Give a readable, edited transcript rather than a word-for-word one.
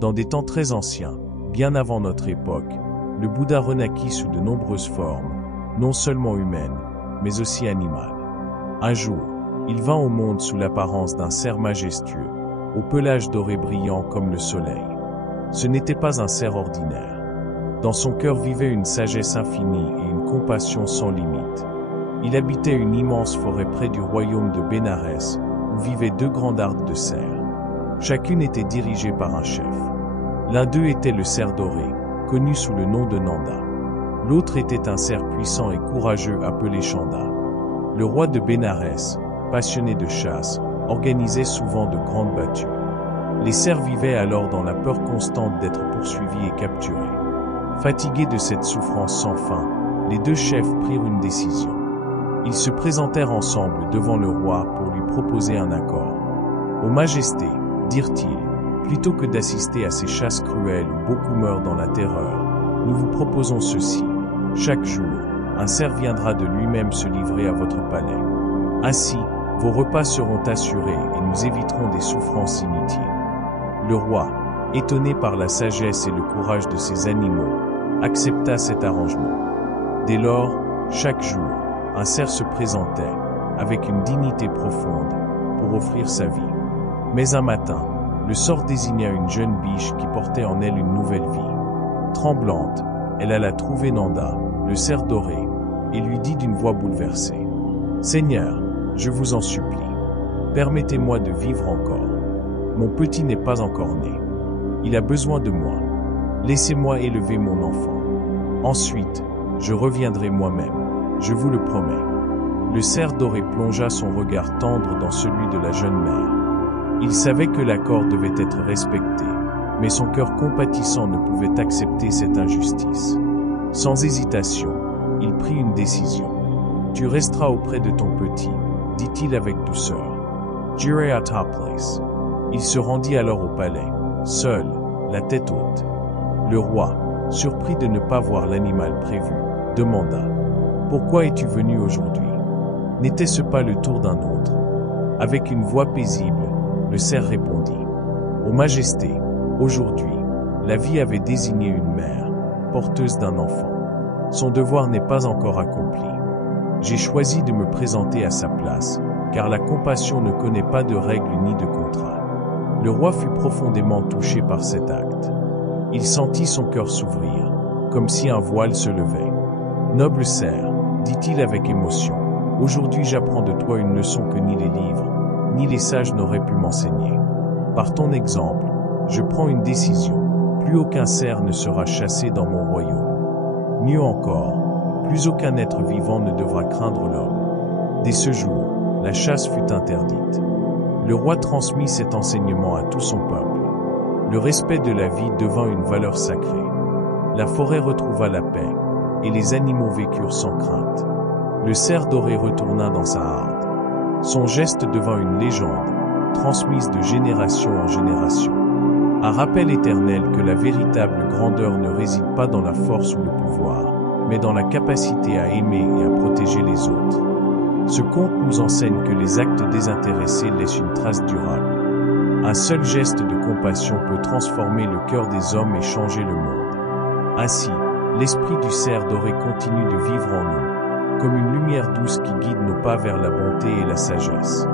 Dans des temps très anciens, bien avant notre époque, le Bouddha renaquit sous de nombreuses formes, non seulement humaines, mais aussi animales. Un jour, il vint au monde sous l'apparence d'un cerf majestueux, au pelage doré brillant comme le soleil. Ce n'était pas un cerf ordinaire. Dans son cœur vivait une sagesse infinie et une compassion sans limite. Il habitait une immense forêt près du royaume de Bénarès, où vivaient 2 grandes hardes de cerfs. Chacune était dirigée par un chef. L'un d'eux était le cerf doré, connu sous le nom de Nanda. L'autre était un cerf puissant et courageux appelé Chanda. Le roi de Bénarès, passionné de chasse, organisait souvent de grandes battues. Les cerfs vivaient alors dans la peur constante d'être poursuivis et capturés. Fatigués de cette souffrance sans fin, les 2 chefs prirent une décision. Ils se présentèrent ensemble devant le roi pour lui proposer un accord. « Ô Majesté, dirent-ils, plutôt que d'assister à ces chasses cruelles où beaucoup meurent dans la terreur, nous vous proposons ceci. Chaque jour, un cerf viendra de lui-même se livrer à votre palais. Ainsi, vos repas seront assurés et nous éviterons des souffrances inutiles. » Le roi, étonné par la sagesse et le courage de ces animaux, accepta cet arrangement. Dès lors, chaque jour, un cerf se présentait, avec une dignité profonde, pour offrir sa vie. Mais un matin, le sort désigna une jeune biche qui portait en elle une nouvelle vie. Tremblante, elle alla trouver Nanda, le cerf doré, et lui dit d'une voix bouleversée: « Seigneur, je vous en supplie, permettez-moi de vivre encore. Mon petit n'est pas encore né. Il a besoin de moi. Laissez-moi élever mon enfant. Ensuite, je reviendrai moi-même, je vous le promets. » Le cerf doré plongea son regard tendre dans celui de la jeune mère. Il savait que l'accord devait être respecté, mais son cœur compatissant ne pouvait accepter cette injustice. Sans hésitation, il prit une décision. « Tu resteras auprès de ton petit, » dit-il avec douceur. « J'irai à ta place. » Il se rendit alors au palais, seul, la tête haute. Le roi, surpris de ne pas voir l'animal prévu, demanda: « Pourquoi es-tu venu aujourd'hui? N'était-ce pas le tour d'un autre? » Avec une voix paisible, le cerf répondit: « Ô Majesté, aujourd'hui, la vie avait désigné une mère, porteuse d'un enfant. Son devoir n'est pas encore accompli. J'ai choisi de me présenter à sa place, car la compassion ne connaît pas de règles ni de contrats. » Le roi fut profondément touché par cet acte. Il sentit son cœur s'ouvrir, comme si un voile se levait. « Noble cerf, dit-il avec émotion, aujourd'hui j'apprends de toi une leçon que ni les livres, ni les sages n'auraient pu m'enseigner. Par ton exemple, je prends une décision. Plus aucun cerf ne sera chassé dans mon royaume. Mieux encore, plus aucun être vivant ne devra craindre l'homme. Dès ce jour, la chasse fut interdite. » Le roi transmit cet enseignement à tout son peuple. Le respect de la vie devint une valeur sacrée. La forêt retrouva la paix, et les animaux vécurent sans crainte. Le cerf doré retourna dans sa harde. Son geste devint une légende, transmise de génération en génération. Un rappel éternel que la véritable grandeur ne réside pas dans la force ou le pouvoir, mais dans la capacité à aimer et à protéger les autres. Ce conte nous enseigne que les actes désintéressés laissent une trace durable. Un seul geste de compassion peut transformer le cœur des hommes et changer le monde. Ainsi, l'esprit du cerf doré continue de vivre en nous, comme une lumière douce qui guide nos pas vers la bonté et la sagesse.